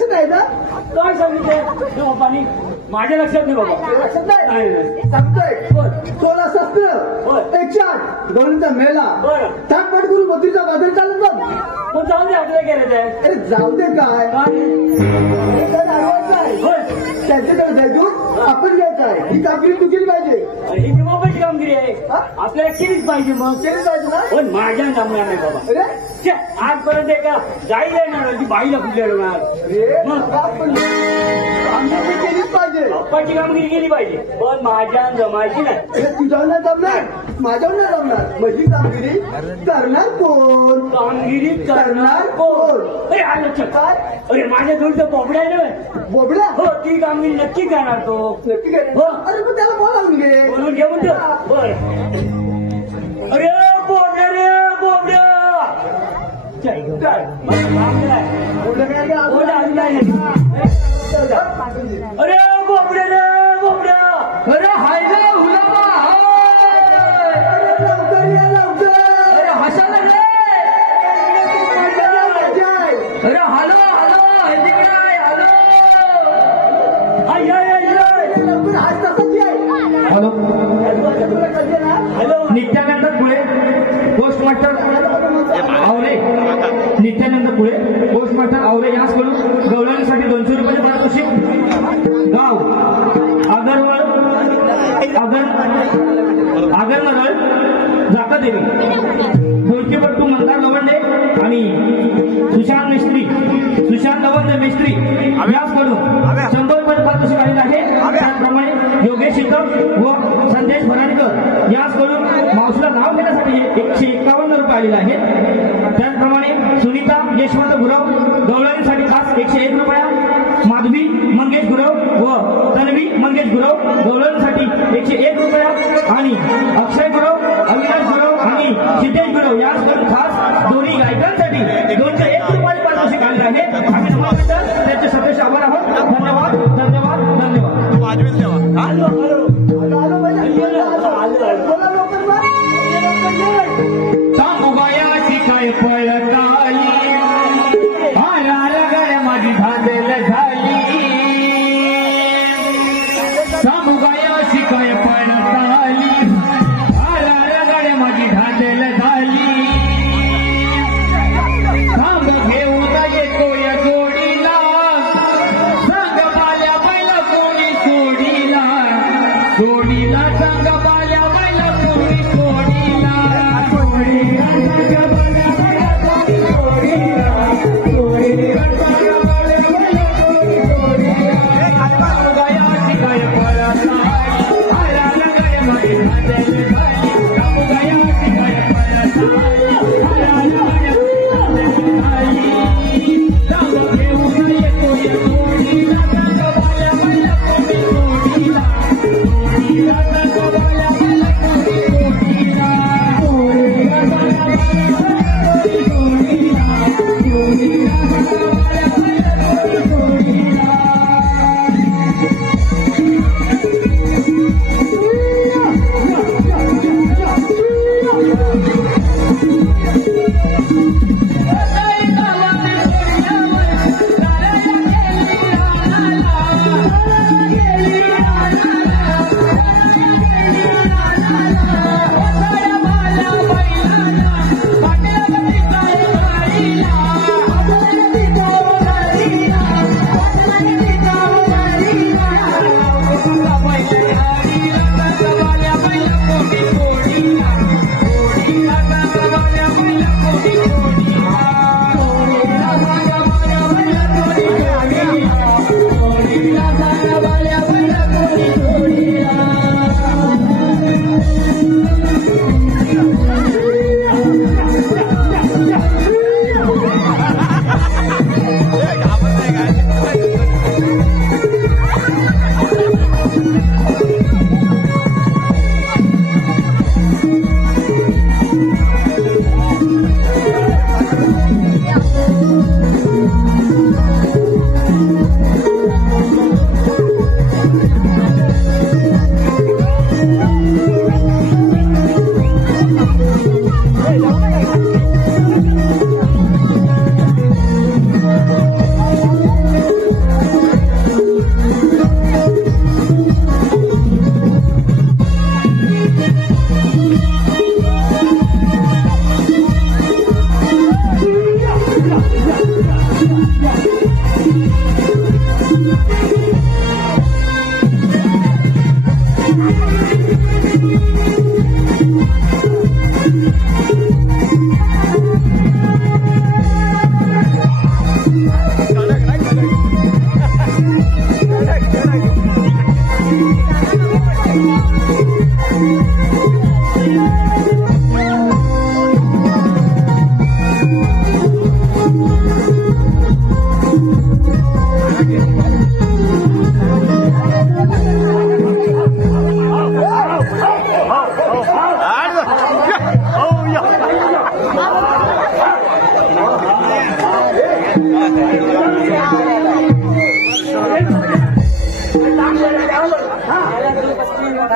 लक्षात आहे ना? काय सांगितलं बापानी? माझ्या लक्षात नाही बाबा. लक्षात नाही सांगतोय. 16 शस्त्र 108 गवळींचा मेला ताटपाट करून मथुरीचा बाजार चालत बघ. पण जाऊ दे आपल्याला गेलं आहे. अरे जाऊ दे काय त्यांच्याकडे जायचून आपण घ्यायचं आहे. ही कामगिरी तू केली पाहिजे. ही किंवा कामगिरी आहे आपल्याला केलीच पाहिजे. मग केली पाहिजे ना. पण माझ्या जमणार नाही बाबा. अरे आजपर्यंत एका गाईला येणार ती बाईला कुठे येणार. आपण कामगिरी केलीच पाहिजे. पप्पाची कामगिरी केली पाहिजे पण माझ्या जमायची नाही. अरे तुझ्यावर नाही जमणार माझ्यावर नाही जमणार. माझी कामगिरी करणार कोण? कामगिरी करणार कोण? अरे हा लक्षात काय? अरे माझ्या थोडं बोबड्या आहे ना. बोबड्या? हो ती कामगिरी नक्की करणार तो. नक्की काय? हो. अरे पण त्याला बोलावून घे. बोलून घे म्हणतो. बर अरे बोबड्या रे बोबड्या. अरे बोबड्या रे बोबड्या. अरे हाय रे हुलाबा अरे हसायला रे. अरे hello hello hello hello Nityanand Pule postmaster Aware. Nityanand Pule postmaster Aware याचकडून गवळणीसाठी 200 रुपये पारितोषिक. गाव आगरवळ आगरनरळ जाकादेवी. गोलकीपट्टू मंदार लवंडे आणि सुशांत लवंडे मिस्त्री याचकडून 100 रुपये पारितोषिक आलेलं आहे. त्याचप्रमाणे योगेश शिकम व संदेश भराणकर याचकडून मावशीला नाव घेण्यासाठी 151 रुपये आलेले आहेत. त्याचप्रमाणे सुनीता यशवंत गुरव गवळणीसाठी खास 101 रुपया. माधवी मंगेश गुरव व तन्वी मंगेश गुरव गवळणीसाठी 101 रुपया आणि अक्षय गुरव अविनाश गुरव आणि सिद्धेश गुरव याचकडून खास दोन्ही गायकांसाठी 201 रुपये पारितोषिक आले आहे. आम्ही नमस्कार त्यांचे सगळे आभार आहोत. धन्यवाद धन्यवाद धन्यवाद. सांगूबायाची काय पळताली गड्या माझी धांदल झाली. सांगूबायाची काय पळताली गड्या माझी धांदल झाली. सांग घेऊ येतो या जोडीला सांग बाल्या बैला कोणी सोडीला सोडीला सांग बाल्या बैला कोणी सोडीला गया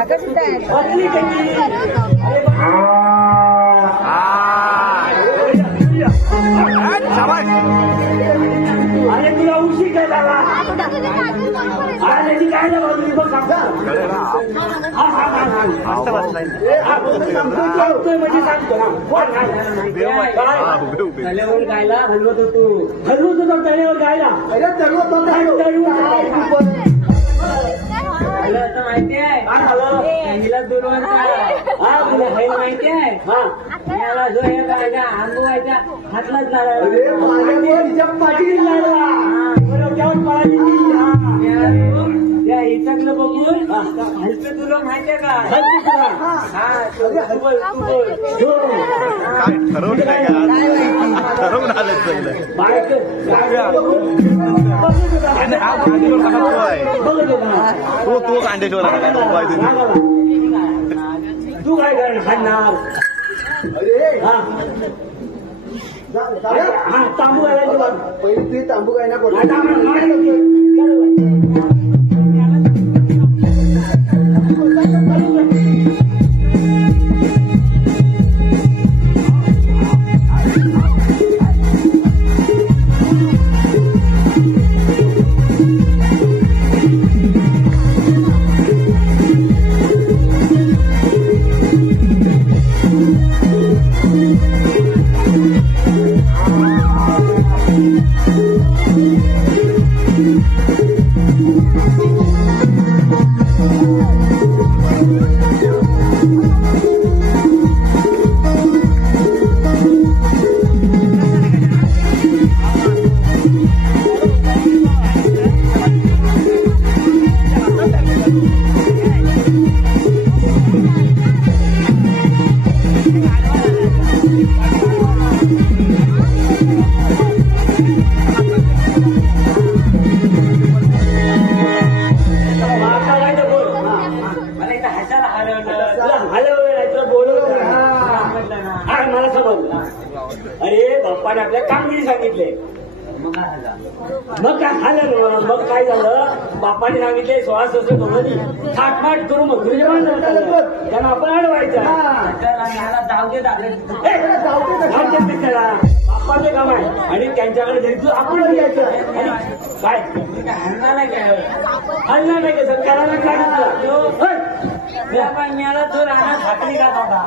बदली कधी अरे तुला उशीर काय झाला अरे ती काय बाजूली बघ सांगतोय म्हणजे सांगतो ना तल्यावर गायला हलवत होतो तल्यावर गायला माहिती आहे हिला दोन वर्ष हा तुला माहिती आहे याला जो हे गायला आंबवायच्या हातलाच लागला त्या हिच्यातलं बघून हलपे तुला माहितीये का ठरवून आलं तो कांडेश्वर तू काय खाणार तांबू घालायचं पहिली ती तांबू काय ना पडला अरे बाप्पाने आपल्या कामगिरी सांगितले मग काय झालं मग काय झालं बाप्पाने सांगितले 16 वर्ष दोघांनी थाटमाट करू मग त्यांना आपण अडवायचं बाप्पाचं काम आहे आणि त्यांच्याकडे घरी आपण घ्यायचं आणि काय हलणार नाही काय हलणार नाही का सरकारला मला तो राहणार भाकरी का बाबा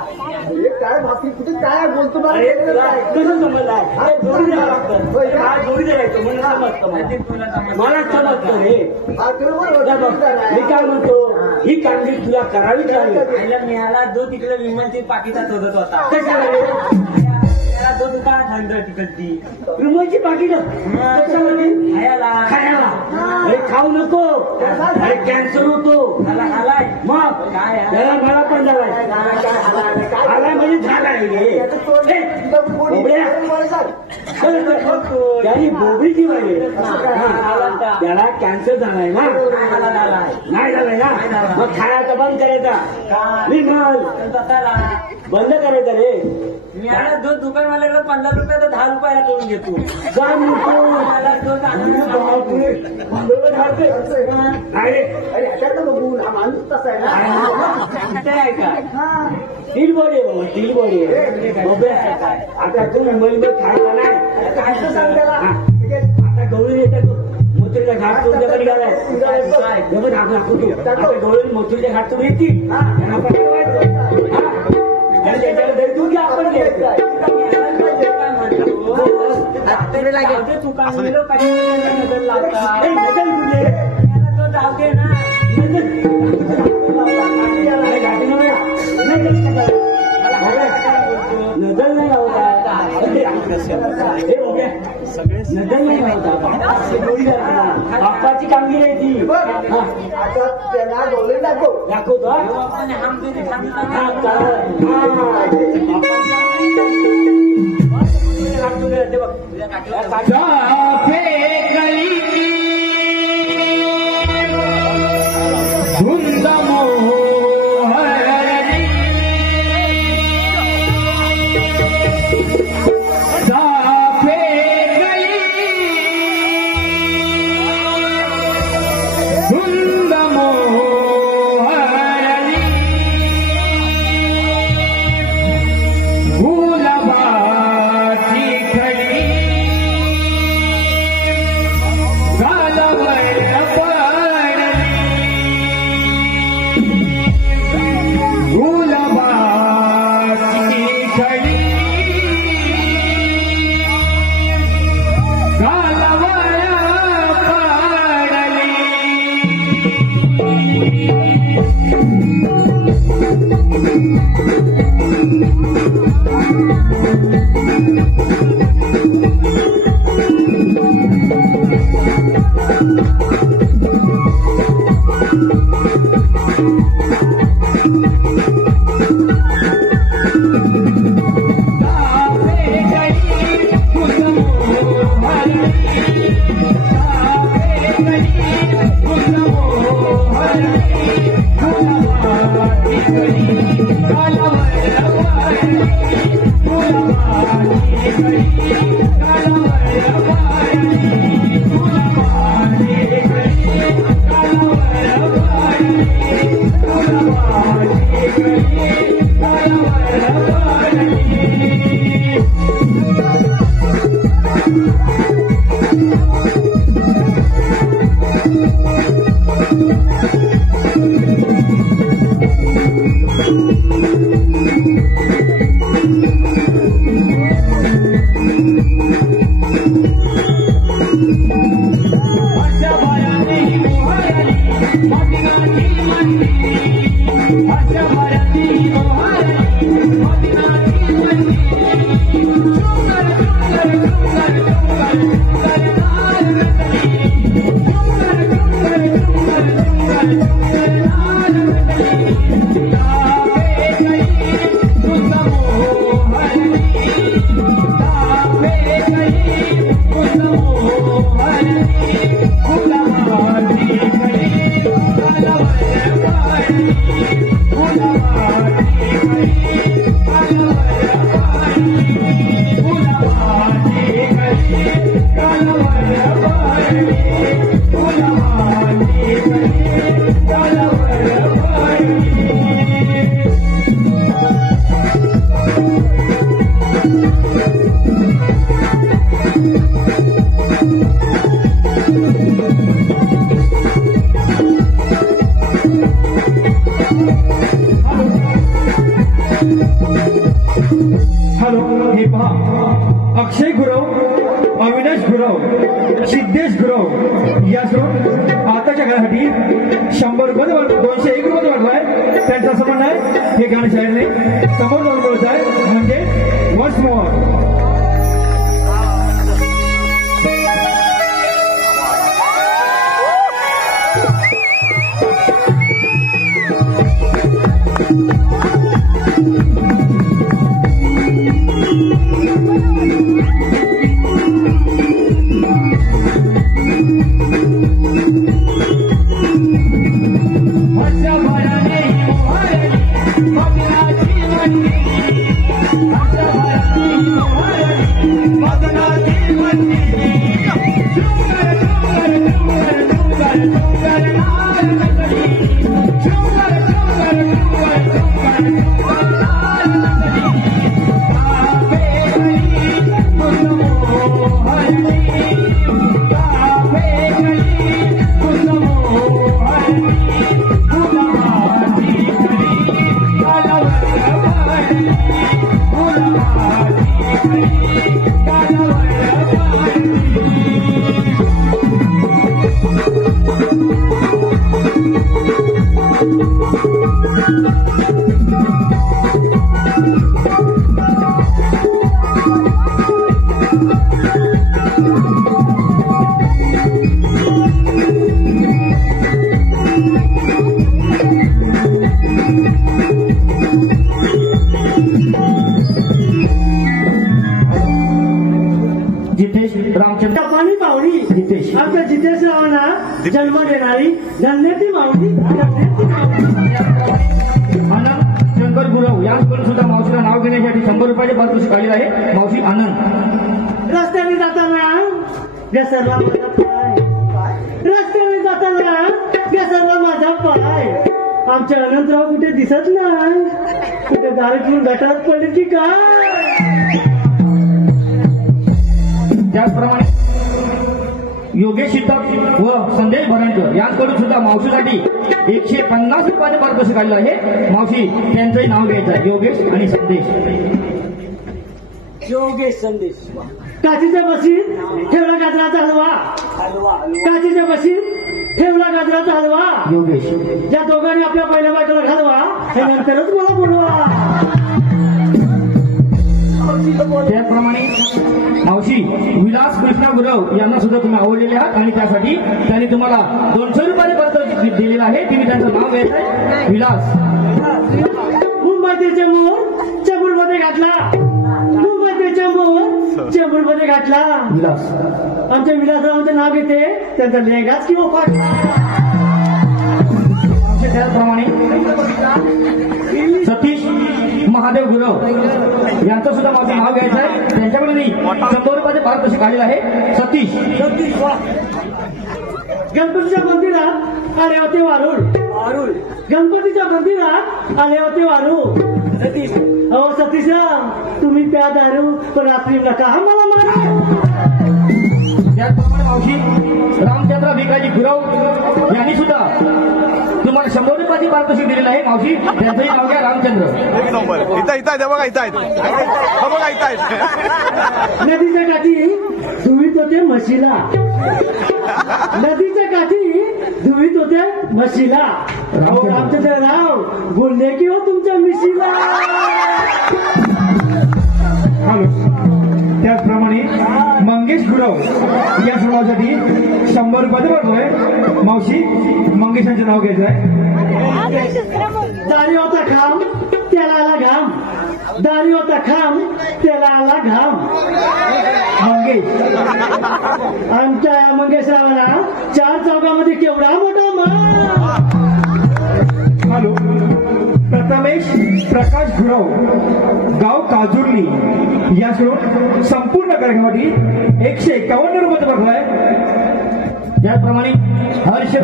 काय भाकरी कुठे काय बोलतो कसं समजलाय जोडी द्यावं लागतं हा जोडी द्यायचं म्हणून समजतं मला समजतं रे मी काय म्हणतो ही कामगिरी तुला करावी लागेल मिळाला जो तिकडे विमानची पाकिटात शोधत होता त्याला तो दुकानात थांबलं तिकडची विमानची पाकिट खायला अरे खाऊ नको अरे कॅन्सर होतो मग त्याला मला पण झालाय आलाय म्हणजे झालाय त्याची बोबडी जी वाढली त्याला कॅन्सर झालाय ना नाही झालाय ना मग खायचा बंद करायचा विमल बंद करायचा रे मी आता जो दुकानवाल्याकडे 15 रुपये तर 10 रुपयाला करून घेतो बघून हा माणूस कसा आहे ना स्टील बॉडी आहे बाबा स्टील बॉडी आहे आता तू मुंबईमध्ये खायला नाही काय सांग त्याला आता गौरी येतात मोत्रीच्या घाट तुमच्याकडे गेलाय आता गौरी मोत्रीच्या घाट तुम्ही येतील त्यांना पण त्याच्याकडे दूध घ्या आपण घ्यायचं नजर नाही लावता नजर नाही लावता बाप्पाची कामगिरी आहे ती आता त्यांना डोळे दाखवतो हॅलो, हे पहा, अक्षय गुरव, अविनाश गुरव, सिद्धेश गुरव या सर्व आताच्या काळासाठी 100 रुपये 201 रुपये वाढवाय. त्यांचा संबंध आहे हे गाणं शाळेने समोर जाऊन बोलत आहे म्हणजे वन्स मोर. आमच्या जितेश रावांना जन्म देणारी धन्यती माऊली. आनंद शंकर गुरव याचकडून सुद्धा मावशीला नाव घेण्यासाठी 100 रुपयाचे पारितोषिक आले आहे. मावशी आनंद. रस्त्याने जाताना घसरला माझा पाय, रस्त्याने जाताना घसरला माझा पाय. आमचे अनंतराव कुठे दिसत नाही, कुठे गाडीतून गटारात पडले की काय. त्याचप्रमाणे योगेश शितक व संदेश भरांकर यांकडून सुद्धा मावशीसाठी 150 रुपयाचे पारितोषिक आलेलं आहे. मावशी त्यांचंही नाव घ्यायचं आहे, योगेश आणि संदेश. योगेश संदेश. काचीच्या बशीत ठेवला गाजराचा हलवा, काचीच्या बशीत ठेवला गाजराचा हलवा. योगेश, ज्या दोघांनी आपल्या पहिल्या बायकोला घालवा हे नंतरच मला बोलवा. त्याचप्रमाणे मावशी विलास कृष्णा गुरव यांना सुद्धा तुम्ही आवडलेले आहात आणि त्यासाठी त्यांनी तुम्हाला 200 रुपये पारितोषिक दिलेलं आहे. तुम्ही त्यांचं नाव घ्यायचं आहे. विलास. मुंबईचे चेंबूर चेंबूरमध्ये घातला. मुंबईचे चेंबूर चेंबूरमध्ये घातला. विलास. आमच्या विलासरावांचे नाव घेते त्यांचा लेंगाच किंवा पाठ. त्याचप्रमाणे सतीश महादेव गुरव यांचं सुद्धा माझं नाव घ्यायचं आहे. त्यांच्याकडे मी 100 रुपयाचे पारितोषिक आलेलं आहे. सतीश. गणपतीच्या मंदिरात आले होते वारुळ. गणपतीच्या मंदिरात आले होते वारुळ. सतीश. हो सतीश तुम्ही प्या दारू पण रात्री नका आम्हाला मारा. त्याचप्रमाणे मावशी रामचंद्र भिकाजी गुरव यांनी सुद्धा तुम्हाला 100 रुपयाची पारितोषिक दिलेलं आहे. मावशी त्यांचंही नाव घ्या. रामचंद्र. नदीच्या काठी धुवीत होते म्हशीला. नदीच्या काठी धुवीत होते म्हशीला. रामचंद्र राव बोलले की हो तुमच्या मिशीला. त्याचप्रमाणे मंगेश गुरव या सर्वांसाठी 100 रुपये भरतोय. मावशी मंगेशांचे नाव घ्यायचं आहे. दारी होता खांब त्याला आला घाम. दारी होता खांब त्याला आला घाम. मंगेश. आमच्या या मंगेशरावाला 4 चौकामध्ये केवढा मोठा मान. हॅलो. प्रथमेश प्रकाश गुरव गाव काजुर्ली याकडून संपूर्ण कार्यक्रमासाठी 151 रुपये भरलाय. त्याचप्रमाणे हर्ष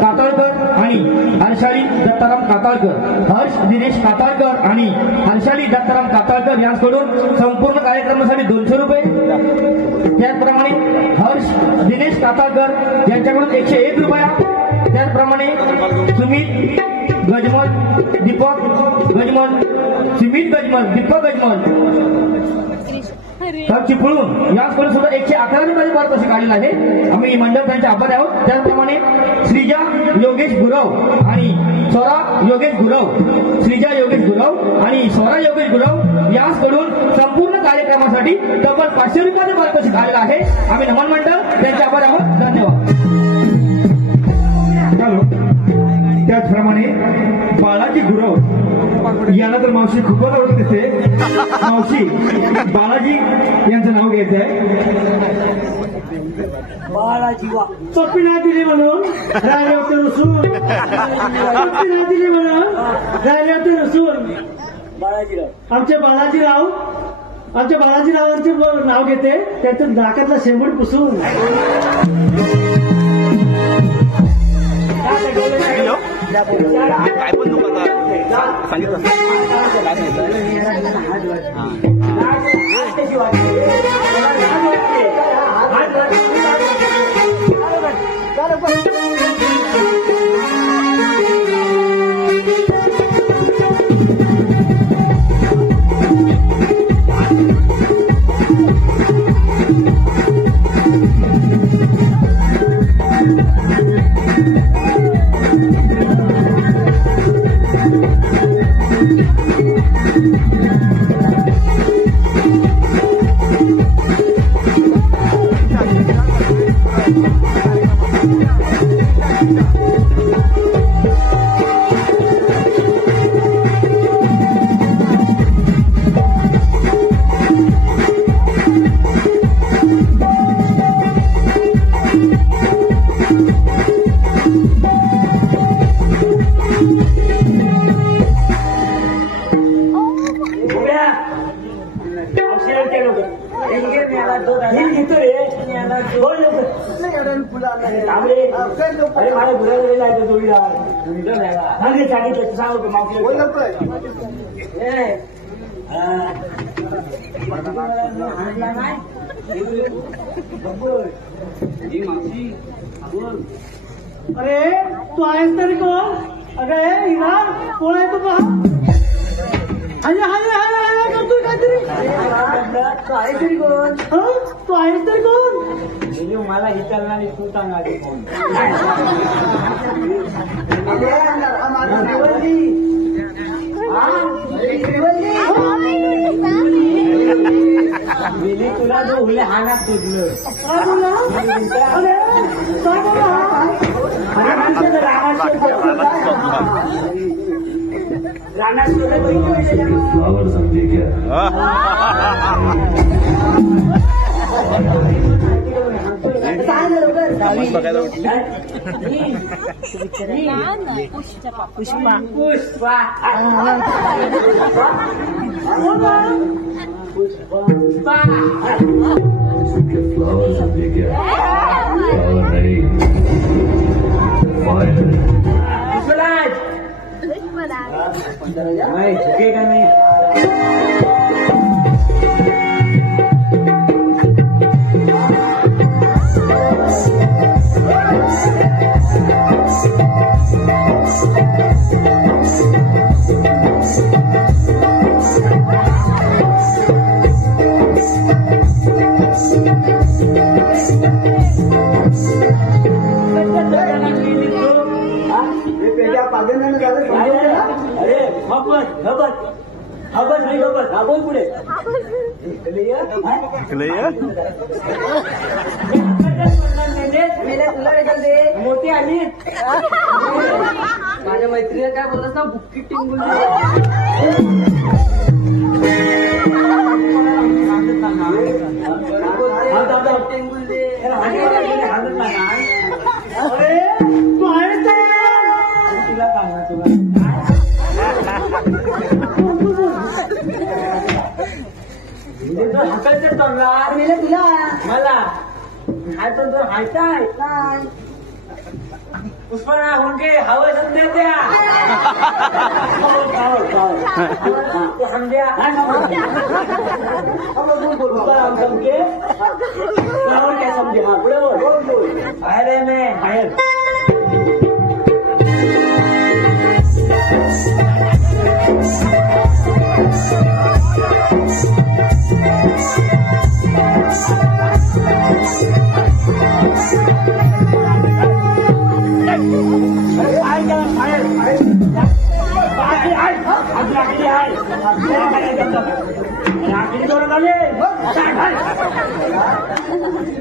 काताळकर आणि हर्षाली दत्ताराम काताळकर. हर्ष दिनेश काताळकर आणि हर्षाली दत्ताराम काताळकर यांच्याकडून संपूर्ण कार्यक्रमासाठी 200 रुपये. त्याचप्रमाणे हर्ष दिनेश काताळकर यांच्याकडून 101 रुपया. त्याचप्रमाणे सुमित गजमल दीपक गजमल सुमित गजमल दीपक गजमल चिपळूण याचकडून सुद्धा 111 रुपयाचे पारितोषिक आलेलं आहे. आम्ही मंडळ त्यांचे आभार आहोत. त्याचप्रमाणे श्रीजा योगेश गुरव आणि स्वरा योगेश गुरव. श्रीजा योगेश गुरव आणि स्वरा योगेश गुरव याचकडून संपूर्ण कार्यक्रमासाठी तब्बल 500 रुपयाचे पारितोषिक आलेलं आहे. आम्ही नमन मंडळ त्यांचे आभार आहोत. धन्यवाद. त्याचप्रमाणे बाळाजी गुरव यांना तर मावशी खूपच आवडत दिसते. मावशी बाळाजी यांचं नाव घ्यायचं आहे. बाळाजी. सोपी नाही दिली म्हणून राहिले होते रुसून. सोपी नाही दिली म्हणून राहिले होते रुसून. बाळाजीराव. आमचे बाळाजीरावांचे नाव घेते त्यांचं नाकातला शेंबूड पुसून. काय पण दुकान सांगितलं. अरे मला घुरायला जायचं जोडीदार सांगितलं सांगू अरे तू आहेस तरी कोण? अरे हिरा कोण आहे तू पहा. करतोय काहीतरी. तू आहेस तरी कोण? तू आहेस तरी कोण? मला हे चालणार तू सांगा कोण. गेली तुला जो हुले हानात तुझलं फ्लावर समझे क्या पुष्पा पुष्पा फ्लावर समझे क्या फ्लावर नहीं फायर नहीं झुकेगा नहीं अरे हबत नाही बाबत आपण पुढे मोठी आली माझ्या मैत्रीला काय बोलत ना बुक्की टिंगून टिंगून दे तिला सांगणार तुला हाताचे तोंडार मेले तुला मला हायचं तो हायचाय पुष्पा होंगे हवं समजा द्या समजा समजे काय समजे हा पुढे बोल बाहेर आहे मी बाहेर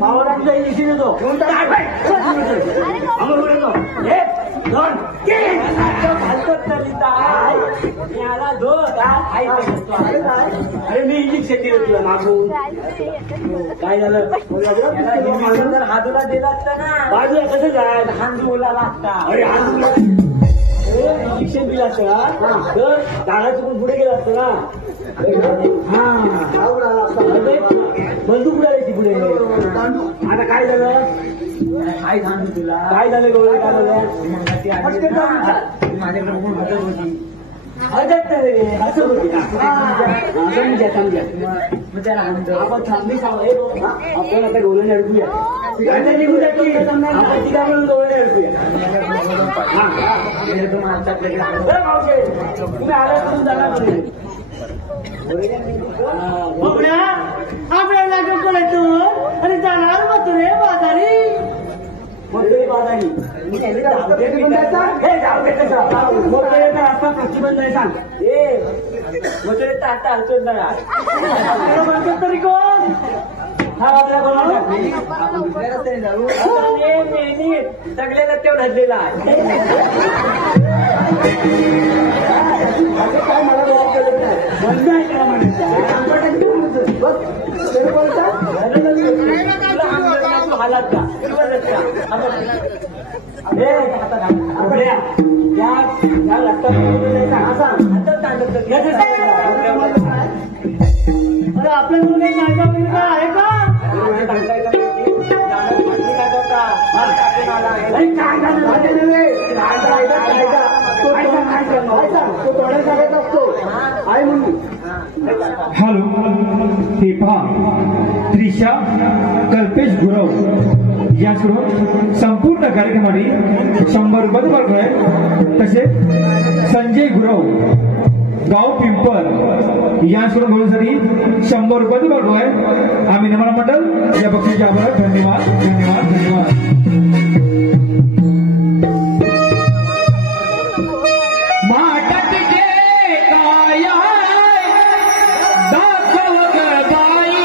पावरांचा इशी देतो अरे मी इंजेक्शन दिलं तुला मागून काय झालं जर हातूला दिला असता ना बाजूला कसं जाय हांदू बोलायला असता अरे हांदू इंजेक्शन दिलं असतं ना तर दादा चुकून पुढे गेला असतं ना हा बंदूक उडायची पुढे आता काय झालं काय सांगू तुला काय झालं गौरव काय झालं माझ्याकडे बघून हजर होती असं होती समजा समजा मग त्याला आपण थांबली आपण आता डोळ्याने अडकूया निघूया डोळ्याने अडकूया तुम्ही आला करून जाणार आपल्याला बोलायचं आणि जाणार मग रे बाजारी बाजारी रस्ता प्रतिबंध आहे सांग मोठे आता हलचल तरी कोण हा आपल्या सगळ्याला तेवढं हजलेला आहे बंद आहे का म्हणायचं हालात का अरे आपल्या मुली माझा मुलगा आहे का हॅलो हे पहा त्रिशा कल्पेश गुरव याकडून संपूर्ण कार्यक्रमासाठी 100 रुपये वर्ग आहे तसेच संजय गुरव गाव पिंपल याकडून बोलण्यासाठी 100 रुपये वर्ग आहे आम्ही निर्माण मंडळ या बक्षीसच्या आभार धन्यवाद धन्यवाद धन्यवाद दाखव ग बाई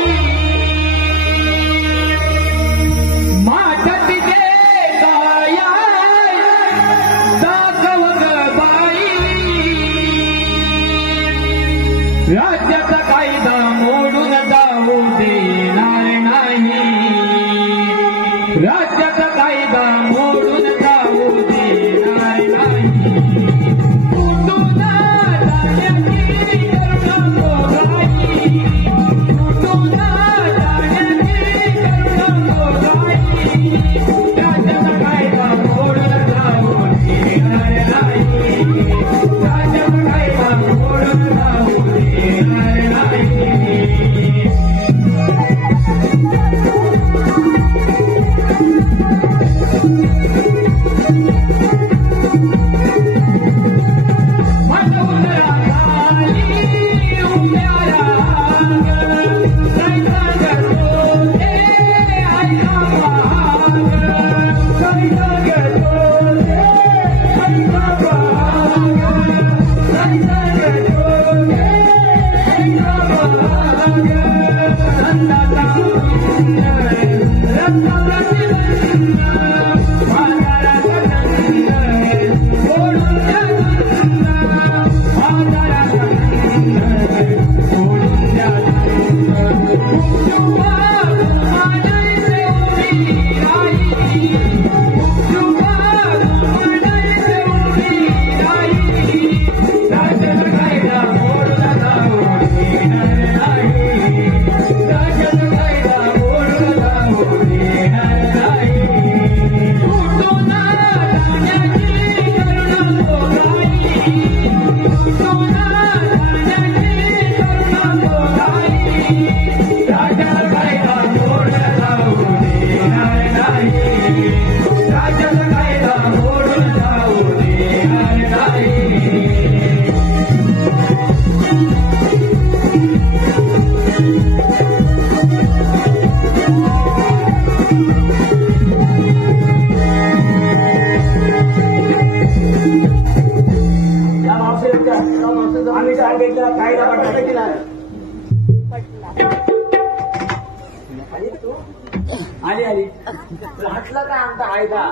आली आली हटला काय आमचा कायदा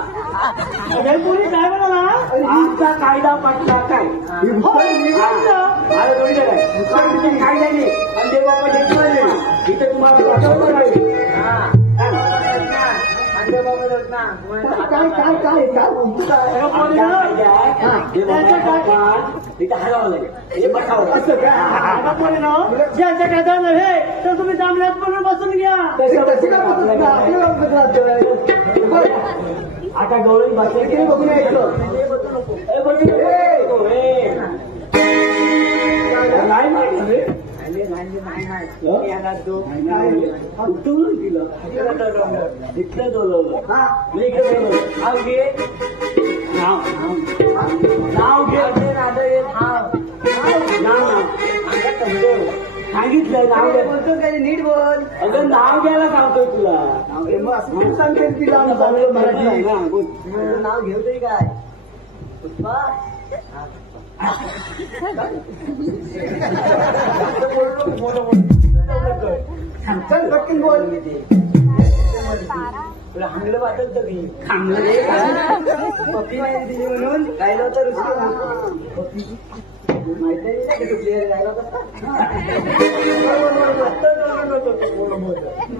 पोलीस काय म्हणा आमचा कायदा पटला काय मला थोडी कायदा नाही आणि ते बाबा इथे तुम्हाला पाठवतो नाही ज्यांच्या कायदा नव्हे तर तुम्ही जांभळ्यात पण बसून घ्या. आता गवळी बसले की बघून यायचं नाही माहिती उठवून दिलं इथलं बोलवलं मी इकडे बोलवलं नाव घे सांगितलं नाव घ्या बोलतो काही नीट बोल. अगं नाव घ्यायला सांगतोय तुला सांगते तिला मराठी नाव घेऊ तरी काय पुष्पा चल पटकन बोल. तुला हांगलं वाटत तरी खांगलं पप्पी माहिती दिली म्हणून काय नव्हतं रुसलं माहिती नाही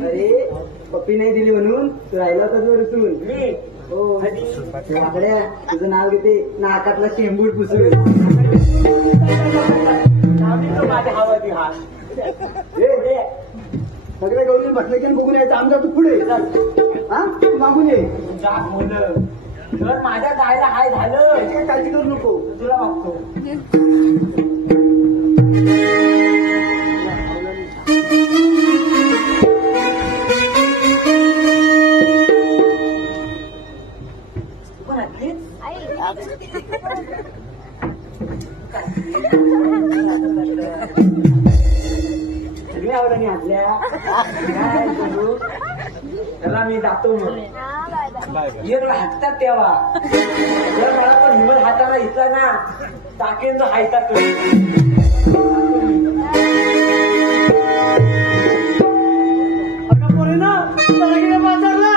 अरे पप्पी नाही दिली म्हणून तू राहिला होता तुला रुसून हो आकड्या तुझं नाव घेते नाकातला शेंबूड पुसून माझ्या हवाती हा सगळे गौरी बसले की बघून यायचं आमचा तू पुढे हा मागून ये. तर माझ्या जायला हाय झालं काळजी करू नको तुला मागतो सगळी आवडणी हातल्या त्याला मी जातो मग ये तुला हातात तेव्हा जर मला पण हिमत हाताला इथला ना टाकेन तो हायतात बाजारला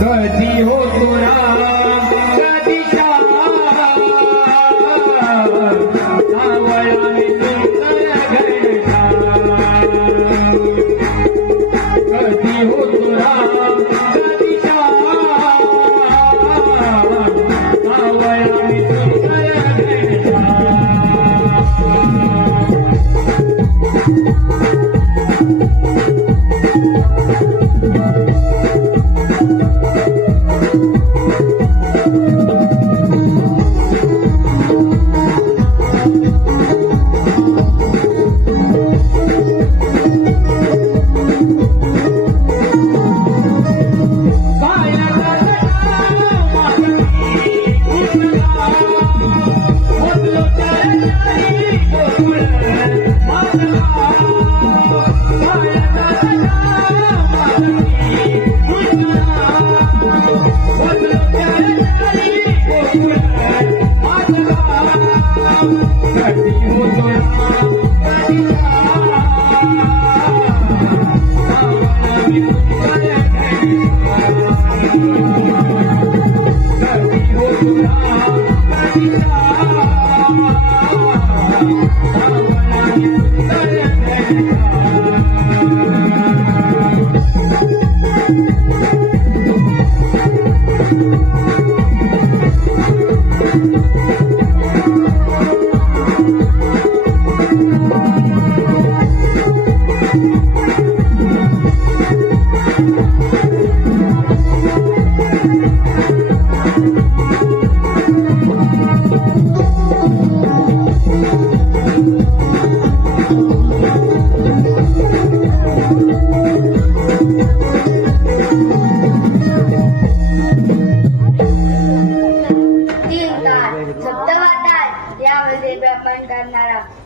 कधी हो तुरा कधी कधी हो तुरा कधी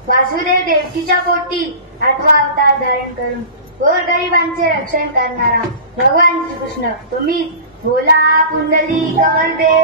वासुदेव देवकीच्या पोटी 8वा अवतार धारण करून गोरगरिबांचे रक्षण करणारा भगवान श्रीकृष्ण तुम्ही बोला पुंडलिक वरदे.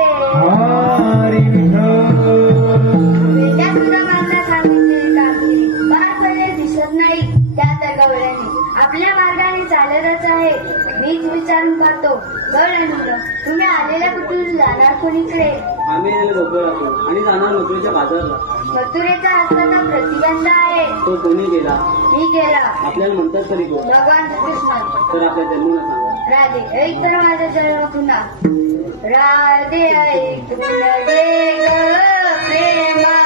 वेद्या सुदामांना सांगितले कामगिरी पार दिसत नाही त्या तर गवळ्याने आपल्या मार्गाने चालतच आहे. मीच विचारून पाहतो गवळ्यांना तुम्ही आलेल्या कुठून जाणार कोणीकडे? आम्ही आणि जाणार मथुरेच्या बाजारला. मथुरेचा असताना प्रतिबंध आहे. तो कोणी केला? मी केला. आपल्याला म्हणतात तरी कोण? भगवान श्रीकृष्ण. तर आपल्या जन्म सांगा. राधे ऐक तर माझा जन्म पुन्हा. राधे ऐकून दे ग प्रेमा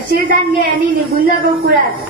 अशीरदानगे यांनी निघून जा गोकुळात.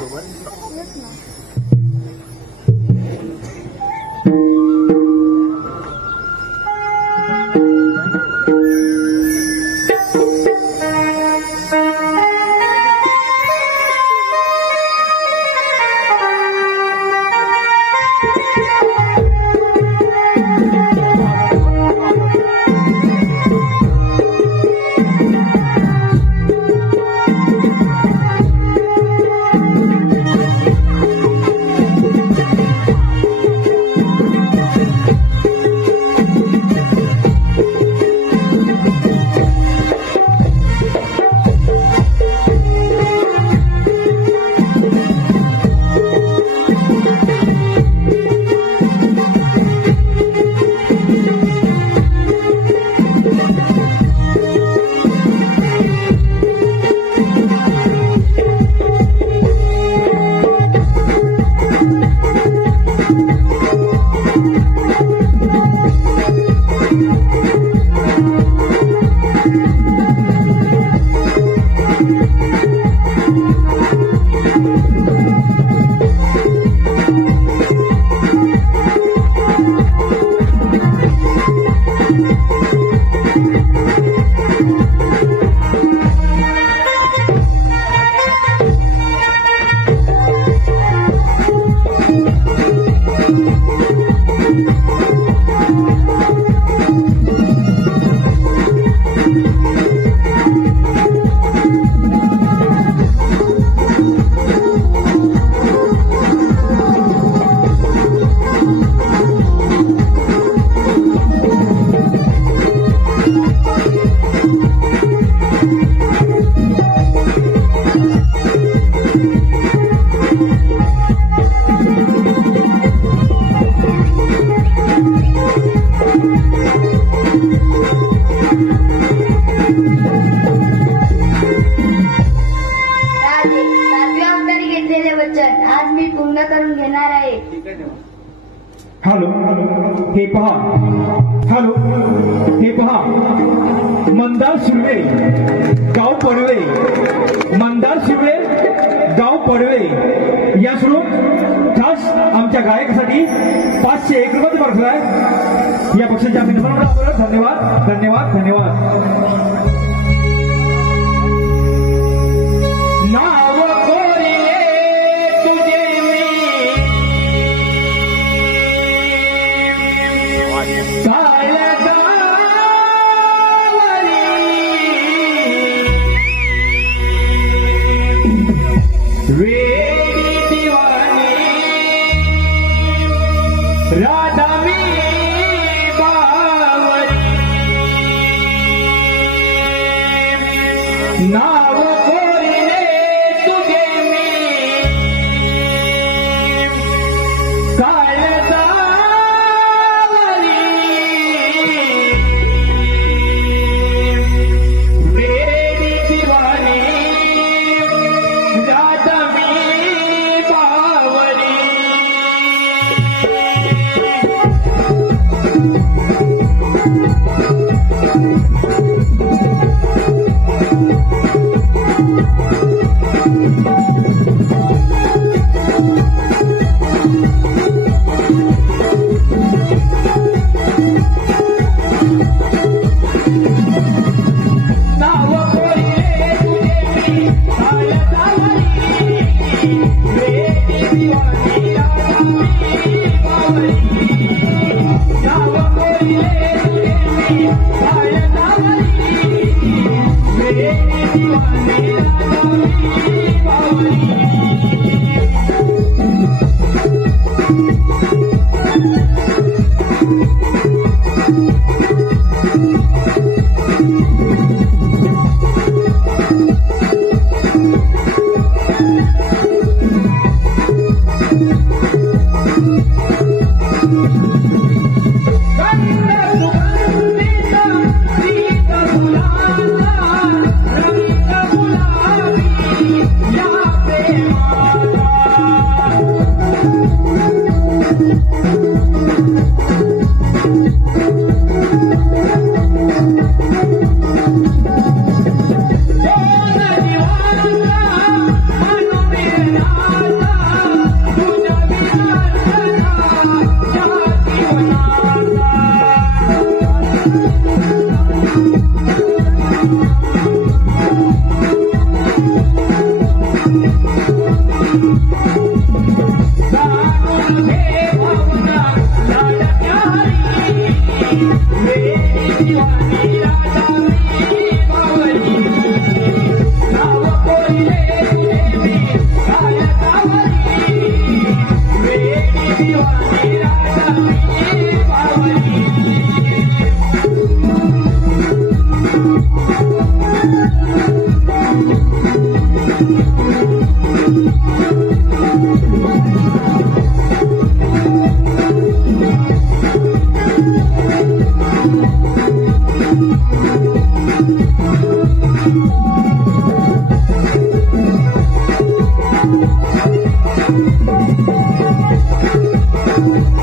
हॅलो हे पहा, हॅलो हे पहा, मंदार शिवळे गाव पडवे, मंदार शिवळे गाव पडवे या श्लोक खास आमच्या गायकासाठी 501 रुपये बरं आहे. या पक्षाच्या धन्यवाद धन्यवाद धन्यवाद. Thank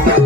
you.